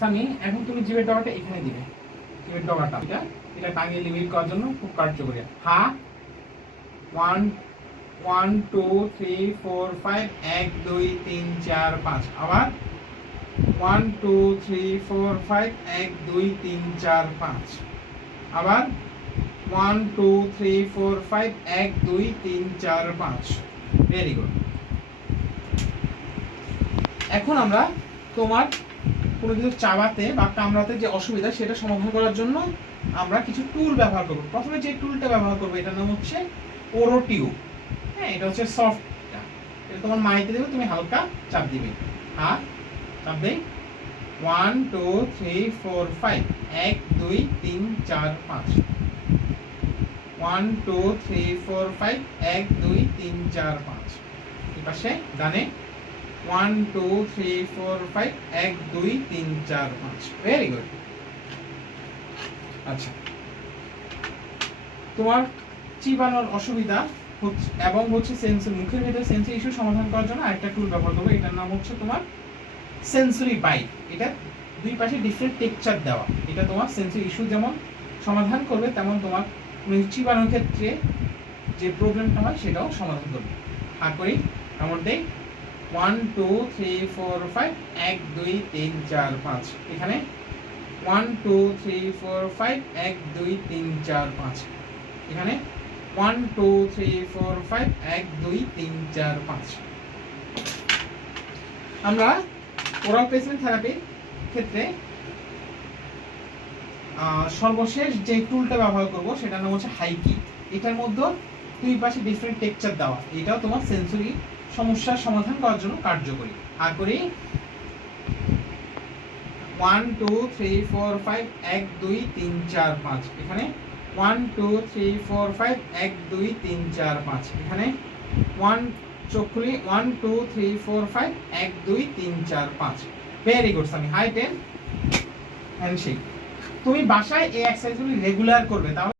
সামি এখন তুমি জিভের ডগাটা এখানে দিবে, জিভের ডগাটা এটা টাঙিয়ে লিমিট করার জন্য খুব কার্যকরী। হা 1 1 2 3 4 5 1 2 3 4 5 আবার 1 2 3 4 5 1 2 3 4 5 আবার 1 2 3 4 5 1 2 3 4 5। Very good. এখন আমরা তোমার কোনো কিছু চাবাতে বা কামড়াতে যে অসুবিধা সেটা সমাধান করার জন্য আমরা কিছু টুল ব্যবহার করব। প্রথমে যে টুলটা ব্যবহার করব এটার নাম হচ্ছে ওরো টিউব। হ্যাঁ, এটা হচ্ছে সফট, এটা তোমার মাইতে দেবে, তুমি হালকা চাপ দিবে। হ্যাঁ, চাপ দেই 1 2 3 4 5 1 2 3 4 5 1 2 3 4 5 1 2 3 4 5। এই পাশে ডানে 1 2 3 4 5 1 2 3 4 5। Very good. আচ্ছা, তোমার চিবানোর অসুবিধা হচ্ছে এবং হচ্ছে সেন্সর মুখের ভিতরে সেন্সরি ইস্যু সমাধান করার জন্য আরেকটা টুল ব্যবহার করবে, এটার নাম হচ্ছে তোমার সেন্সরি বাইট। এটা দুই পাশে ডিফারেন্ট টেক্সচার দেওয়া, এটা তোমার সেন্সরি ইস্যু যেমন সমাধান করবে তেমন তোমার চিবানোর ক্ষেত্রে যে প্রবলেমটা হয় সেটাও সমাধান করবে। আর করি এমন দেই 1 2 3 4 5 1 2 3 4 5 এখানে 1 2 3 4 5 1 2 3 4 5 এখানে 1 2 3 4 5 1 2 3 4 5। আমরা ওরাল প্লেসমেন্ট থেরাপির ক্ষেত্রে সর্বশেষ যে টুলটা ব্যবহার করব সেটার নাম হচ্ছে হাইকি। এটার মধ্যে দুই পাশে ডিফারেন্ট টেক্সচার দেওয়া, এটাও তোমার সেন্সরি সমস্যার সমাধান করার জন্য কার্যকরী। আর করি 1 2 3 4 5 1 2 3 4 5 এখানে 1 2 3 4 5 1 2 3 4 5 এখানে 1 চোখলি 1 2 3 4 5 1 2 3 4 5। Very good Sami, high 10 handshake. তুমি বাসায় এই এক্সারসাইজগুলি রেগুলার করবে, তাহলে